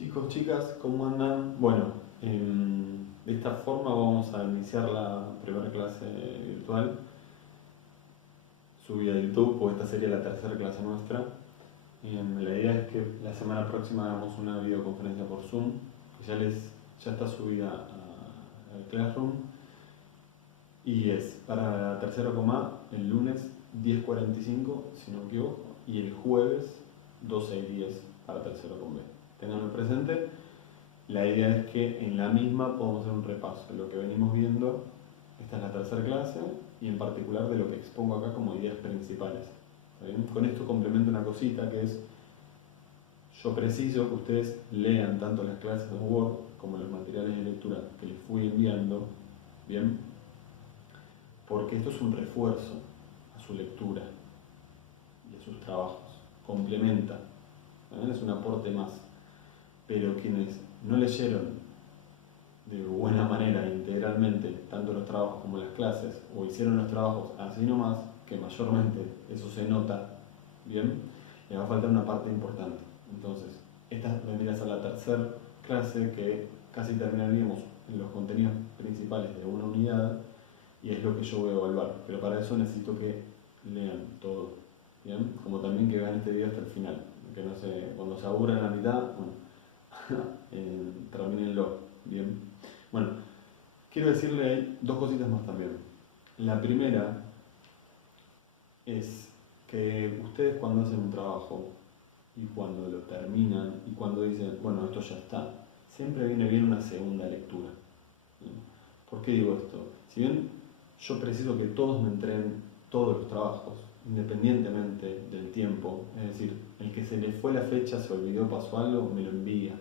Chicos, chicas, ¿cómo andan? Bueno, de esta forma vamos a iniciar la primera clase virtual subida a YouTube, porque esta sería la tercera clase nuestra. La idea es que la semana próxima hagamos una videoconferencia por Zoom, que ya está subida al Classroom, y es para la tercera coma el lunes 10:45, si no me equivoco, y el jueves 12:10 para tercero con B. Tenganlo presente. La idea es que en la misma podamos hacer un repaso de lo que venimos viendo. Esta es la tercera clase y en particular de lo que expongo acá como ideas principales. ¿Está bien? Con esto complemento una cosita que es, yo preciso que ustedes lean tanto las clases de Word como los materiales de lectura que les fui enviando, ¿bien? Porque esto es un refuerzo a su lectura y a sus trabajos, complementa, ¿bien? Es un aporte más. Pero quienes no leyeron de buena manera, integralmente, tanto los trabajos como las clases, o hicieron los trabajos así nomás, que mayormente eso se nota, ¿bien? Le va a faltar una parte importante. Entonces, esta vendría a ser la tercera clase que casi terminaríamos en los contenidos principales de una unidad, y es lo que yo voy a evaluar. Pero para eso necesito que lean todo, ¿bien? Como también que vean este video hasta el final, que no sé, cuando se aburran en la mitad, bueno, termínenlo, ¿bien? Bueno, quiero decirle ahí dos cositas más también. La primera es que ustedes cuando hacen un trabajo y cuando lo terminan y cuando dicen, bueno, esto ya está, siempre viene bien una segunda lectura. ¿Sí? ¿Por qué digo esto? Si bien yo preciso que todos me entreguen todos los trabajos, independientemente del tiempo, es decir, el que se le fue la fecha, se olvidó, pasó algo, me lo envía.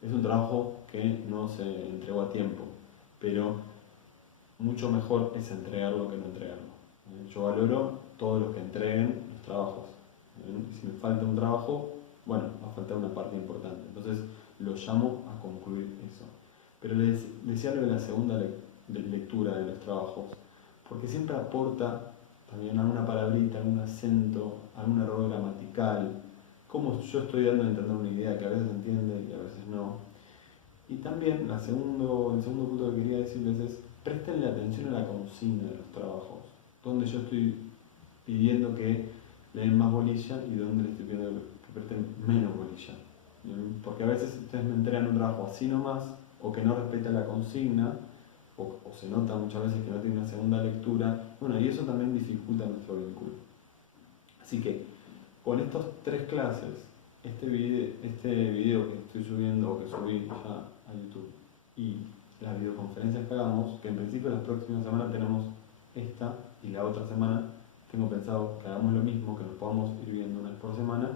Es un trabajo que no se entregó a tiempo, pero mucho mejor es entregarlo que no entregarlo. Yo valoro todos los que entreguen los trabajos. Si me falta un trabajo, bueno, va a faltar una parte importante. Entonces lo llamo a concluir eso. Pero les decía lo de la segunda lectura de los trabajos, porque siempre aporta también alguna palabrita, algún acento, algún error gramatical, como yo estoy dando a entender una idea que a veces entiende y a veces no. Y también el segundo punto que quería decirles es, prestenle atención a la consigna de los trabajos, donde yo estoy pidiendo que le den más bolilla y donde les estoy pidiendo que presten menos bolilla. Porque a veces ustedes me entregan un trabajo así nomás, o que no respeta la consigna, o se nota muchas veces que no tiene una segunda lectura, bueno, y eso también dificulta nuestro vínculo. Así que, con estas tres clases, este video que estoy subiendo, o que subí ya a YouTube, y las videoconferencias que hagamos, que en principio la próxima semana tenemos esta, y la otra semana tengo pensado que hagamos lo mismo, que nos podamos ir viendo una vez por semana,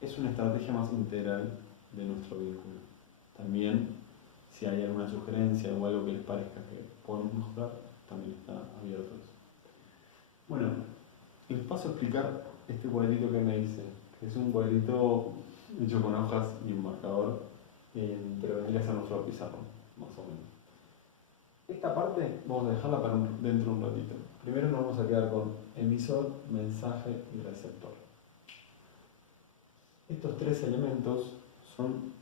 es una estrategia más integral de nuestro vínculo. También, si hay alguna sugerencia o algo que les parezca que podemos mejorar, también está abierto a eso. Bueno, les paso a explicar este cuadrito que me hice, que es un cuadrito hecho con hojas y un marcador, pero vendría a ser nuestro pizarrón, más o menos. Esta parte vamos a dejarla para dentro de un ratito. Primero nos vamos a quedar con emisor, mensaje y receptor. Estos tres elementos son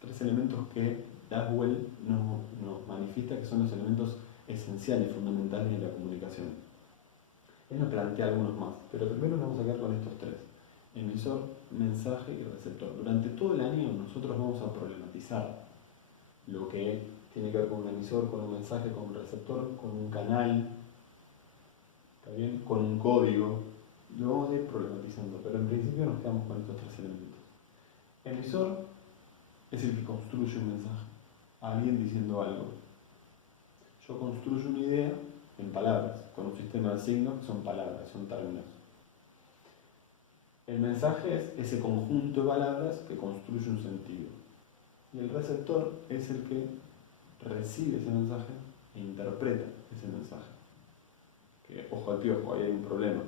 tres elementos que Laswell nos manifiesta que son los elementos esenciales, fundamentales de la comunicación. Él nos plantea algunos más, pero primero nos vamos a quedar con estos tres: emisor, mensaje y receptor. Durante todo el año nosotros vamos a problematizar lo que tiene que ver con un emisor, con un mensaje, con un receptor, con un canal, ¿está bien? Con un código. Lo vamos a ir problematizando, pero en principio nos quedamos con estos tres elementos. Emisor es el que construye un mensaje, alguien diciendo algo. Yo construyo una idea en palabras, con un sistema de signos que son palabras, son términos. El mensaje es ese conjunto de palabras que construye un sentido. Y el receptor es el que recibe ese mensaje e interpreta ese mensaje. Que, ojo al piojo, ahí hay un problema.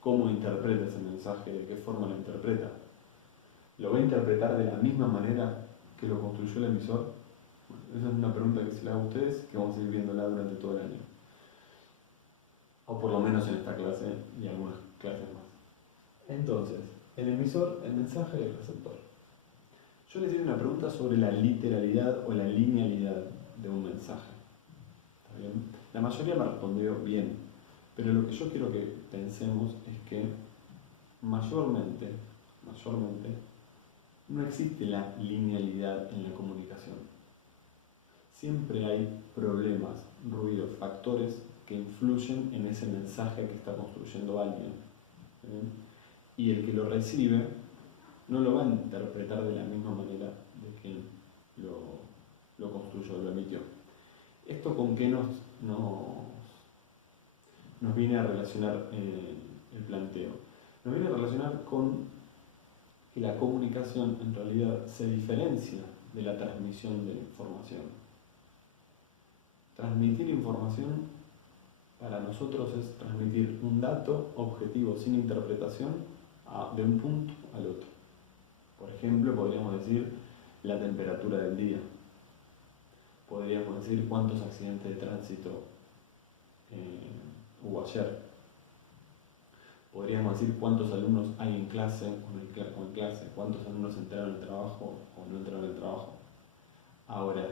¿Cómo interpreta ese mensaje? ¿De qué forma lo interpreta? ¿Lo va a interpretar de la misma manera que lo construyó el emisor? Bueno, esa es una pregunta que se le hago a ustedes, que vamos a ir viéndola durante todo el año. O por lo menos en esta clase y algunas clases más. Entonces, el emisor, el mensaje y el receptor. Yo les hice una pregunta sobre la literalidad o la linealidad de un mensaje. ¿Está bien? La mayoría me respondió bien, pero lo que yo quiero que pensemos es que mayormente, no existe la linealidad en la comunicación. Siempre hay problemas, ruidos, factores que influyen en ese mensaje que está construyendo alguien. ¿Bien? Y el que lo recibe no lo va a interpretar de la misma manera de quien lo construyó, lo emitió. ¿Esto con qué nos viene a relacionar el planteo? Nos viene a relacionar con que la comunicación en realidad se diferencia de la transmisión de información. Transmitir información para nosotros es transmitir un dato objetivo sin interpretación de un punto al otro. Por ejemplo, podríamos decir la temperatura del día. Podríamos decir cuántos accidentes de tránsito hubo ayer. Podríamos decir cuántos alumnos hay en clase o en clase, cuántos alumnos entraron al trabajo o no entraron al trabajo. Ahora,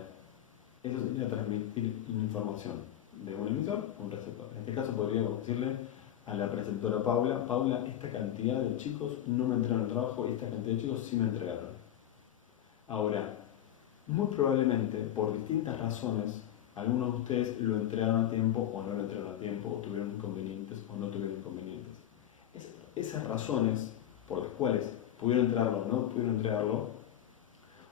eso sería transmitir información de un emisor a un receptor. En este caso podríamos decirle a la preceptora Paula, esta cantidad de chicos no me entregaron al trabajo y esta cantidad de chicos sí me entregaron. Ahora, muy probablemente, por distintas razones, algunos de ustedes lo entregaron a tiempo o no lo entregaron a tiempo, o tuvieron inconvenientes o no tuvieron inconvenientes. Esas razones por las cuales pudieron entregarlo o no pudieron entregarlo,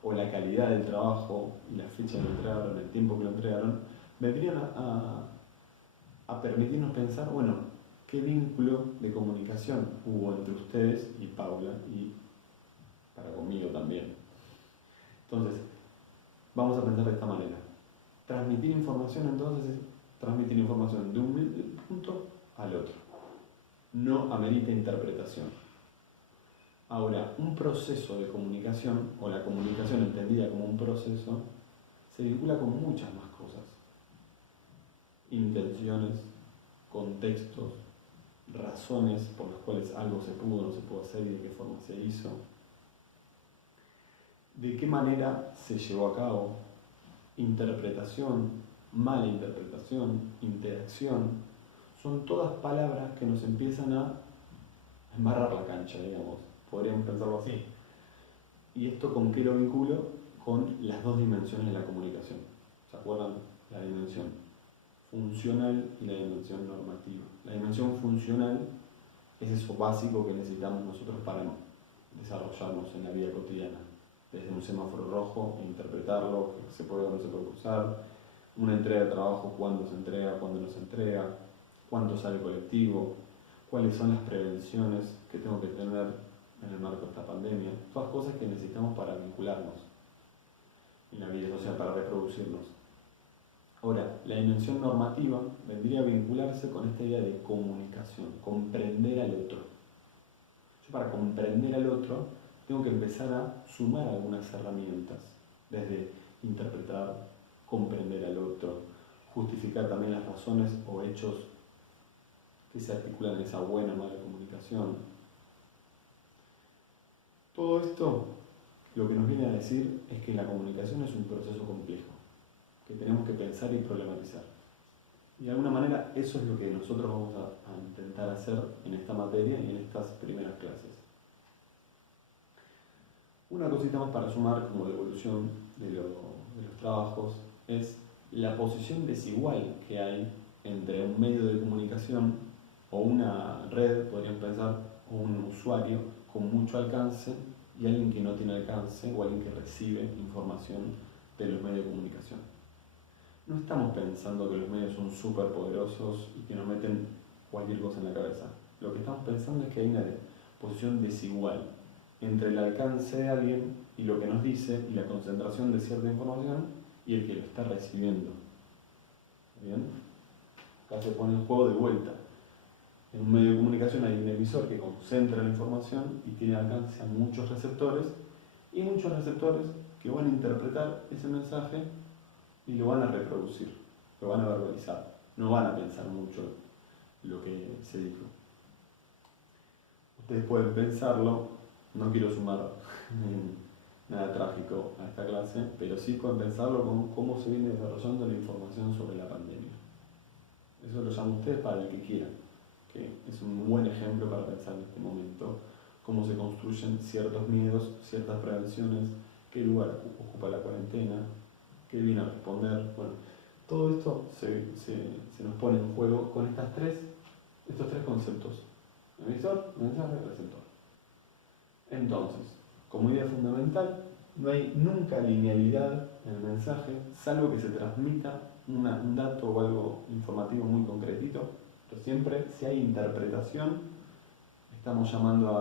o la calidad del trabajo, la fecha que lo entregaron, el tiempo que lo entregaron, vendrían a permitirnos pensar, bueno, qué vínculo de comunicación hubo entre ustedes y Paula y para conmigo también. Entonces, vamos a pensar de esta manera. Transmitir información entonces es transmitir información de un punto al otro. No amerita interpretación. Ahora, un proceso de comunicación, o la comunicación entendida como un proceso, se vincula con muchas más cosas. Intenciones, contextos, razones por las cuales algo se pudo o no se pudo hacer y de qué forma se hizo. De qué manera se llevó a cabo, interpretación, mala interpretación, interacción, son todas palabras que nos empiezan a embarrar la cancha, digamos, podríamos pensarlo así. ¿Y esto con qué lo vinculo? Con las dos dimensiones de la comunicación. ¿Se acuerdan? La dimensión funcional y la dimensión normativa. La dimensión funcional es eso básico que necesitamos nosotros para desarrollarnos en la vida cotidiana. Desde un semáforo rojo, interpretarlo, que se puede o no se puede usar, una entrega de trabajo, cuándo se entrega, cuándo no se entrega, cuánto sale colectivo, cuáles son las prevenciones que tengo que tener en el marco de esta pandemia, todas cosas que necesitamos para vincularnos en la vida social, para reproducirnos. Ahora, la dimensión normativa vendría a vincularse con esta idea de comunicación, comprender al otro. Yo para comprender al otro tengo que empezar a sumar algunas herramientas, desde interpretar, comprender al otro, justificar también las razones o hechos que se articulan en esa buena o mala comunicación. Todo esto lo que nos viene a decir es que la comunicación es un proceso complejo, que tenemos que pensar y problematizar. Y de alguna manera eso es lo que nosotros vamos a intentar hacer en esta materia y en estas primeras clases. Una cosita más para sumar como devolución de los trabajos es la posición desigual que hay entre un medio de comunicación o una red, podrían pensar, o un usuario con mucho alcance y alguien que no tiene alcance o alguien que recibe información de los medios de comunicación. No estamos pensando que los medios son súper poderosos y que nos meten cualquier cosa en la cabeza. Lo que estamos pensando es que hay una posición desigual entre el alcance de alguien y lo que nos dice y la concentración de cierta información y el que lo está recibiendo. ¿Bien? Acá se pone en juego de vuelta. En un medio de comunicación hay un emisor que concentra la información y tiene alcance a muchos receptores, y muchos receptores que van a interpretar ese mensaje y lo van a reproducir, lo van a verbalizar, no van a pensar mucho lo que se dijo. Ustedes pueden pensarlo, no quiero sumar nada trágico a esta clase, pero sí pueden pensarlo con cómo se viene desarrollando la información sobre la pandemia. Eso lo llamo a ustedes para el que quiera, que es un buen ejemplo para pensar en este momento cómo se construyen ciertos miedos, ciertas prevenciones, qué lugar ocupa la cuarentena, qué viene a responder. Bueno, todo esto se nos pone en juego con estos tres conceptos: emisor, mensaje, receptor. Entonces, como idea fundamental, no hay nunca linealidad en el mensaje, salvo que se transmita un dato o algo informativo muy concretito, pero siempre, si hay interpretación, estamos llamando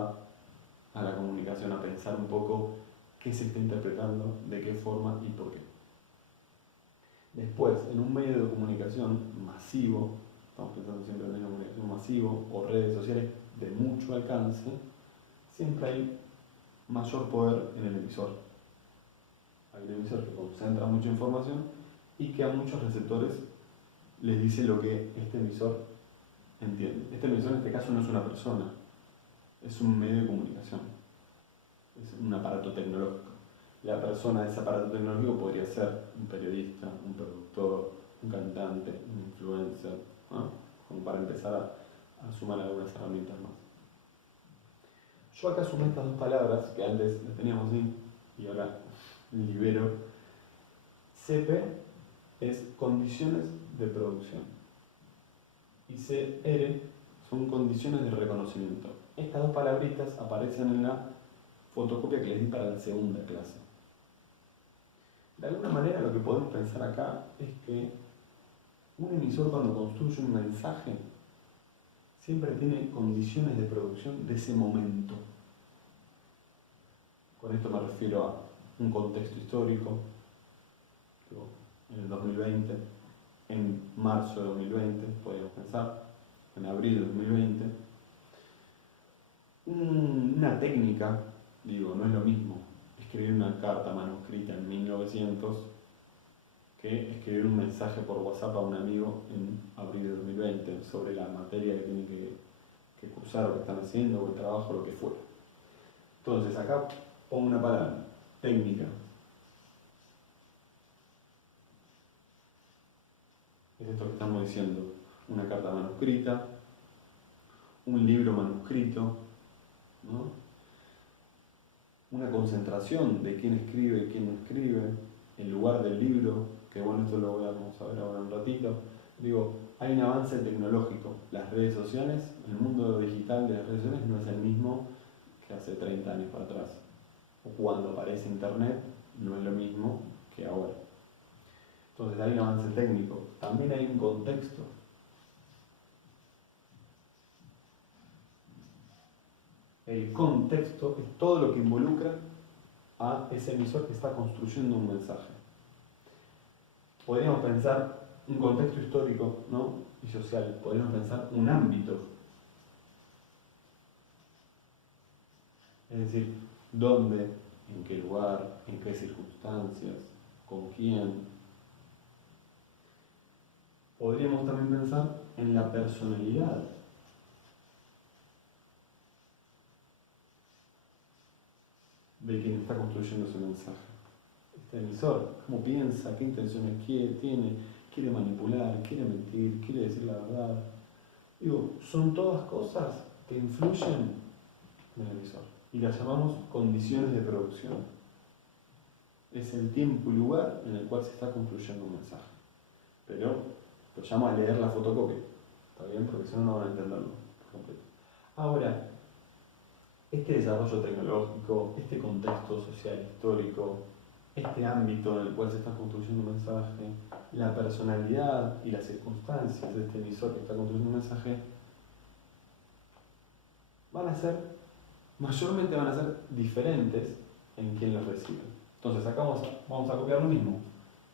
a la comunicación a pensar un poco qué se está interpretando, de qué forma y por qué. Después, en un medio de comunicación masivo, estamos pensando siempre en medio de comunicación masivo o redes sociales de mucho alcance, siempre hay mayor poder en el emisor. Hay un emisor que concentra mucha información y que a muchos receptores les dice lo que este emisor entiende. Este emisor en este caso no es una persona, es un medio de comunicación, es un aparato tecnológico. La persona de ese aparato tecnológico podría ser un periodista, un productor, un cantante, un influencer, ¿no? Como para empezar a sumar algunas herramientas más. Yo acá sumé estas dos palabras que antes las teníamos así y ahora libero. CP es condiciones de producción y CR son condiciones de reconocimiento. Estas dos palabritas aparecen en la fotocopia que les di para la segunda clase. De alguna manera lo que podemos pensar acá es que un emisor cuando construye un mensaje siempre tiene condiciones de producción de ese momento. Con esto me refiero a un contexto histórico, en el 2020, en marzo de 2020, podríamos pensar, en abril de 2020. Una técnica, digo, no es lo mismo escribir una carta manuscrita en 1900 que escribir un mensaje por WhatsApp a un amigo en abril de 2020 sobre la materia que tiene que cursar o que están haciendo o el trabajo, lo que fuera. Entonces acá pongo una palabra, técnica. Es esto que estamos diciendo, una carta manuscrita, un libro manuscrito, ¿no? Una concentración de quién escribe y quién no escribe, el lugar del libro, que bueno, esto lo vamos a ver ahora en un ratito. Digo, hay un avance tecnológico, las redes sociales, el mundo digital de las redes sociales no es el mismo que hace 30 años para atrás. O cuando aparece internet, no es lo mismo que ahora. Entonces hay un avance técnico, también hay un contexto. El contexto es todo lo que involucra a ese emisor que está construyendo un mensaje. Podríamos pensar un contexto histórico, ¿no? Y social, podríamos pensar un ámbito. Es decir, dónde, en qué lugar, en qué circunstancias, con quién. Podríamos también pensar en la personalidad. De quien está construyendo ese mensaje. Este emisor, cómo piensa, qué intenciones tiene, quiere manipular, quiere mentir, quiere decir la verdad. Digo, son todas cosas que influyen en el emisor y las llamamos condiciones de producción. Es el tiempo y lugar en el cual se está construyendo un mensaje. Pero lo llamo a leer la fotocopia, ¿está bien? Porque si no, no van a entenderlo por completo. Ahora, este desarrollo tecnológico, este contexto social histórico, este ámbito en el cual se está construyendo un mensaje, la personalidad y las circunstancias de este emisor que está construyendo un mensaje, mayormente van a ser diferentes en quien los recibe. Entonces acá vamos a copiar lo mismo.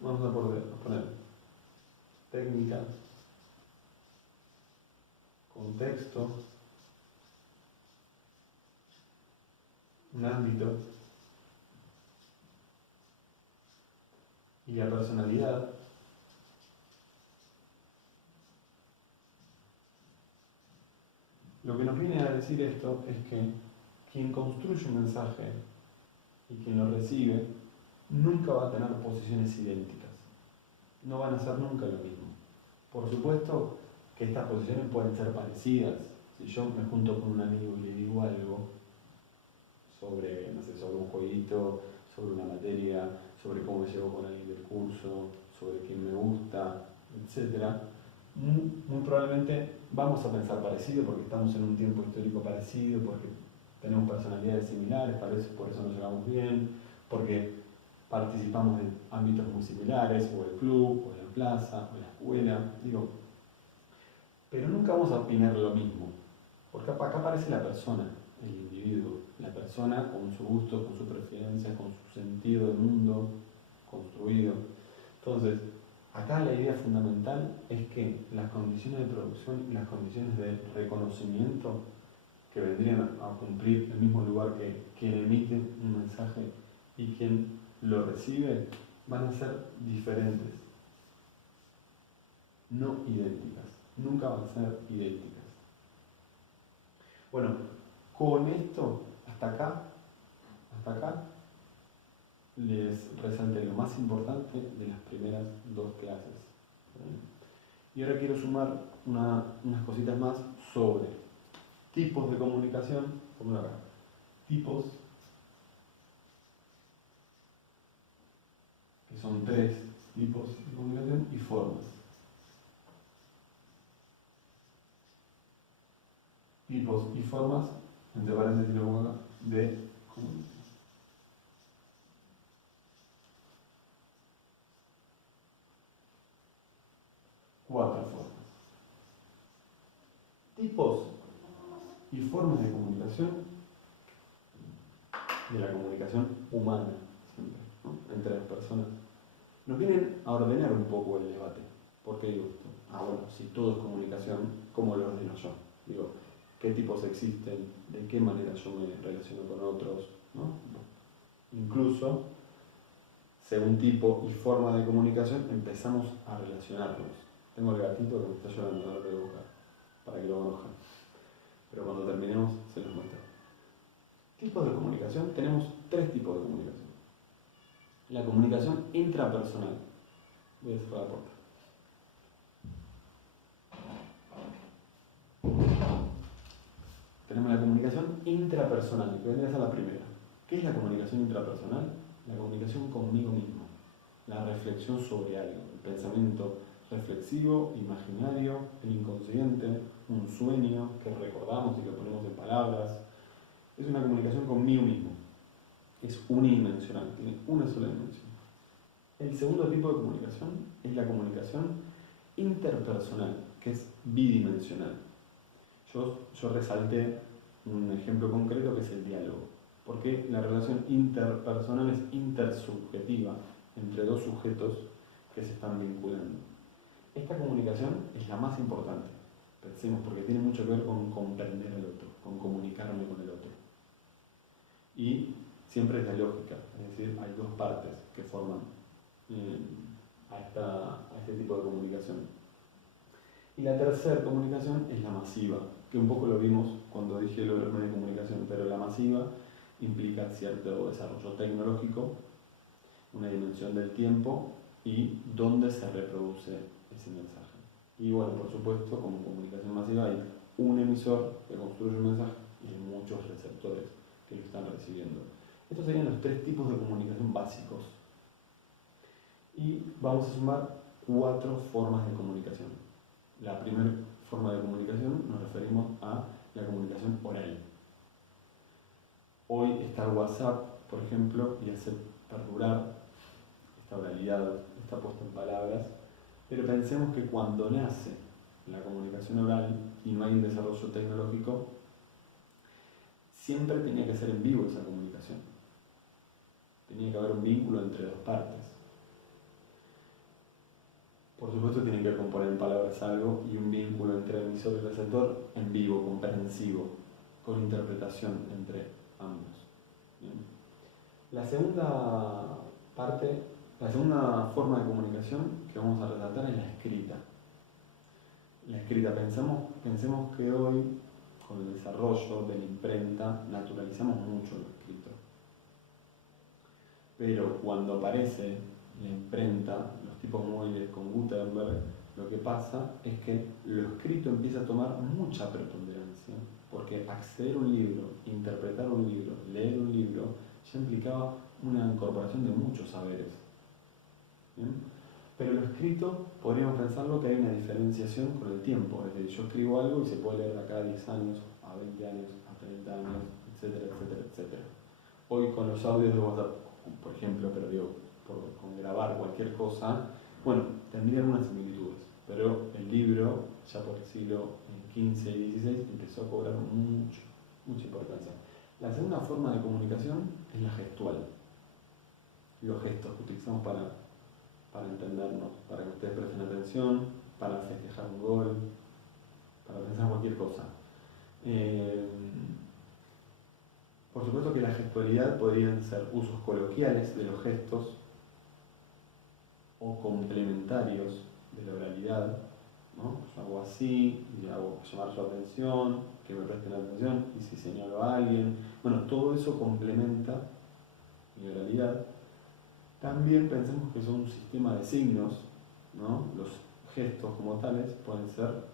Vamos a poner técnica, contexto, un ámbito y la personalidad. Lo que nos viene a decir esto es que quien construye un mensaje y quien lo recibe nunca va a tener posiciones idénticas. No van a ser nunca lo mismo. Por supuesto que estas posiciones pueden ser parecidas. Si yo me junto con un amigo y le digo algo sobre, no sé, sobre un jueguito, sobre una materia, sobre cómo me llevo con alguien del curso, sobre quién me gusta, etc., muy probablemente vamos a pensar parecido porque estamos en un tiempo histórico parecido, porque tenemos personalidades similares, tal vez por eso nos llevamos bien, porque participamos en ámbitos muy similares, o el club, o la plaza, o la escuela, digo, pero nunca vamos a opinar lo mismo, porque acá aparece la persona, el individuo, la persona con su gusto, con sus preferencias, con su sentido del mundo construido. Entonces, acá la idea fundamental es que las condiciones de producción y las condiciones de reconocimiento que vendrían a cumplir el mismo lugar que quien emite un mensaje y quien lo recibe van a ser diferentes, no idénticas, nunca van a ser idénticas. Bueno, con esto, hasta acá, les resalté lo más importante de las primeras dos clases. Y ahora quiero sumar unas cositas más sobre tipos de comunicación, como acá, tipos, que son 3 tipos de comunicación, y formas. Tipos y formas, entre paréntesis lo pongo acá, de comunicación. Cuatro formas. Tipos y formas de comunicación, de la comunicación humana, siempre, ¿no? Entre las personas, nos vienen a ordenar un poco el debate. ¿Por qué digo esto? Bueno, si todo es comunicación, ¿cómo lo ordeno yo? Digo, ¿qué tipos existen? ¿De qué manera yo me relaciono con otros? ¿No? Incluso, según tipo y forma de comunicación, empezamos a relacionarnos. Tengo el gatito que me está llorando, ahora lo voy a buscar, para que lo conozcan. Pero cuando terminemos, se los muestro. Tipos de comunicación, tenemos 3 tipos de comunicación. La comunicación intrapersonal. Voy a cerrar la puerta. Tenemos la comunicación intrapersonal, que vendría a ser la primera. ¿Qué es la comunicación intrapersonal? La comunicación conmigo mismo, la reflexión sobre algo, el pensamiento reflexivo, imaginario, el inconsciente, un sueño que recordamos y que ponemos en palabras. Es una comunicación conmigo mismo. Es unidimensional, tiene una sola dimensión. El segundo tipo de comunicación es la comunicación interpersonal, que es bidimensional. Yo resalté un ejemplo concreto que es el diálogo, porque la relación interpersonal es intersubjetiva entre 2 sujetos que se están vinculando. Esta comunicación es la más importante, pensemos, porque tiene mucho que ver con comprender al otro, con comunicarme con el otro. Y siempre es la lógica, es decir, hay 2 partes que forman a este tipo de comunicación. Y la tercera comunicación es la masiva, que un poco lo vimos cuando dije lo de comunicación, pero la masiva implica cierto desarrollo tecnológico, una dimensión del tiempo y dónde se reproduce ese mensaje. Y bueno, por supuesto, como comunicación masiva hay un emisor que construye un mensaje y hay muchos receptores que lo están recibiendo. Estos serían los 3 tipos de comunicación básicos. Y vamos a sumar 4 formas de comunicación. La primera forma de comunicación nos referimos a la comunicación oral. Hoy está el WhatsApp, por ejemplo, y hace perdurar esta oralidad, está puesta en palabras, pero pensemos que cuando nace la comunicación oral y no hay un desarrollo tecnológico, siempre tenía que ser en vivo esa comunicación. Tenía que haber un vínculo entre 2 partes. Por supuesto tiene que componer en palabras algo y un vínculo entre emisor y receptor en vivo, comprensivo, con interpretación entre ambos. ¿Bien? La segunda forma de comunicación que vamos a resaltar es la escrita. La escrita, pensemos que hoy, con el desarrollo de la imprenta, naturalizamos mucho lo escrito. Pero cuando aparece la imprenta, los tipos móviles con Gutenberg, lo que pasa es que lo escrito empieza a tomar mucha preponderancia, porque acceder a un libro, interpretar un libro, leer un libro, ya implicaba una incorporación de muchos saberes. ¿Bien? Pero lo escrito, podríamos pensarlo que hay una diferenciación con el tiempo, es decir, yo escribo algo y se puede leer acá a 10 años, a 20 años, a 30 años, etcétera, etcétera, etcétera. Hoy con los audios de WhatsApp, por ejemplo, pero digo, con grabar cualquier cosa, bueno, tendría algunas similitudes, pero el libro, ya por el siglo XV y XVI, empezó a cobrar mucha importancia. La segunda forma de comunicación es la gestual, los gestos que utilizamos para entendernos, para que ustedes presten atención, para festejar un gol, para pensar cualquier cosa. Por supuesto que la gestualidad podrían ser usos coloquiales de los gestos o complementarios de la oralidad, ¿no? Yo hago así, y hago llamar su atención, que me presten atención, y si señalo a alguien, bueno, todo eso complementa la oralidad. También pensemos que son un sistema de signos, ¿no? Los gestos como tales pueden ser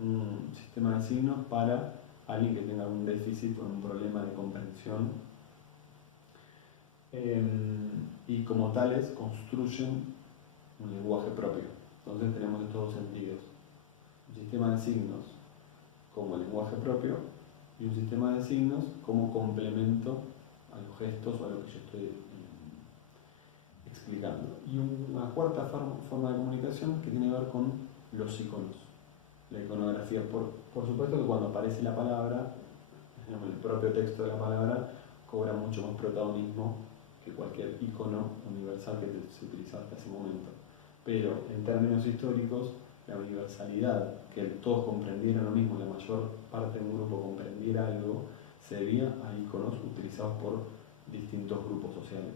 un sistema de signos para alguien que tenga algún déficit o un problema de comprensión, y como tales construyen un lenguaje propio. Entonces tenemos estos dos sentidos: un sistema de signos como lenguaje propio y un sistema de signos como complemento a los gestos o a lo que yo estoy explicando. Y una cuarta forma de comunicación que tiene que ver con los iconos, la iconografía. Por supuesto que cuando aparece la palabra, el propio texto de la palabra cobra mucho más protagonismo que cualquier icono universal que se utilizaba hasta ese momento. Pero en términos históricos, la universalidad, que todos comprendieran lo mismo, la mayor parte de un grupo comprendiera algo, se debía a iconos utilizados por distintos grupos sociales.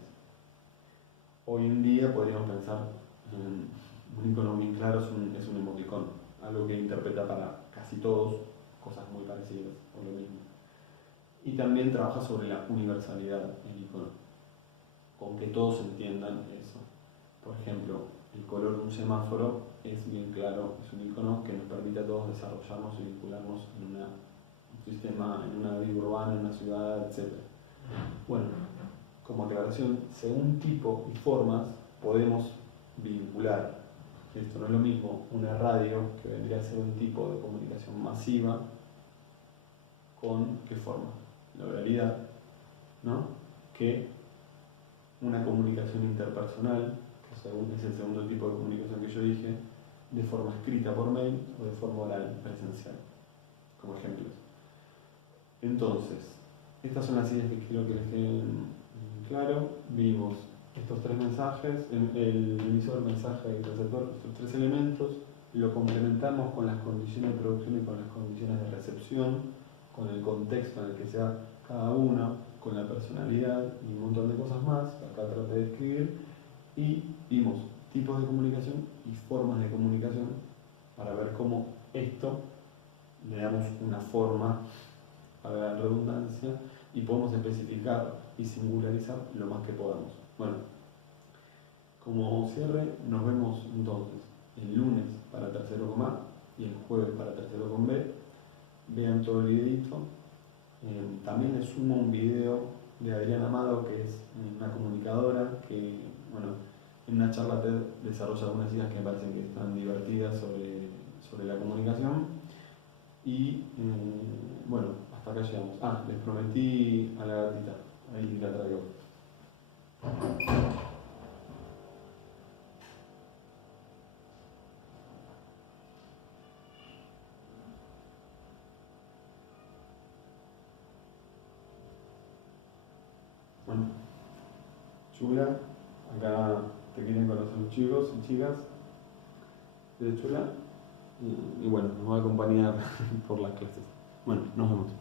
Hoy en día podríamos pensar, un icono muy claro es un emoticón, algo que interpreta para casi todos cosas muy parecidas o lo mismo. Y también trabaja sobre la universalidad el icono, con que todos entiendan eso. Por ejemplo, el color de un semáforo es bien claro, es un icono que nos permite a todos desarrollarnos y vincularnos en un sistema, en una vida urbana, en una ciudad, etc. Bueno, como aclaración, según tipo y formas podemos vincular. Esto no es lo mismo una radio, que vendría a ser un tipo de comunicación masiva, con qué forma, la oralidad, ¿no? Que una comunicación interpersonal, que es el segundo tipo de comunicación que yo dije, de forma escrita por mail o de forma oral presencial, como ejemplos. Entonces, estas son las ideas que quiero que les queden claro. Vimos estos tres mensajes, el emisor, el mensaje y el receptor, estos tres elementos, lo complementamos con las condiciones de producción y con las condiciones de recepción, con el contexto en el que se da cada uno, con la personalidad y un montón de cosas más, acá traté de escribir, y vimos tipos de comunicación y formas de comunicación para ver cómo esto le damos una forma, para la redundancia, y podemos especificar y singularizar lo más que podamos. Bueno, como cierre, nos vemos entonces el lunes para tercero con A y el jueves para tercero con B. Vean todo el videito. También les sumo un video de Adriana Amado, que es una comunicadora que, bueno, en una charla TED desarrolla algunas ideas que me parecen que están divertidas sobre la comunicación. Y bueno, hasta acá llegamos. Les prometí a la gatita, ahí la traigo. Bueno, chula, acá te quieren conocer los chicos y chicas de chula, y bueno, nos va a acompañar por las clases. Bueno, nos vemos.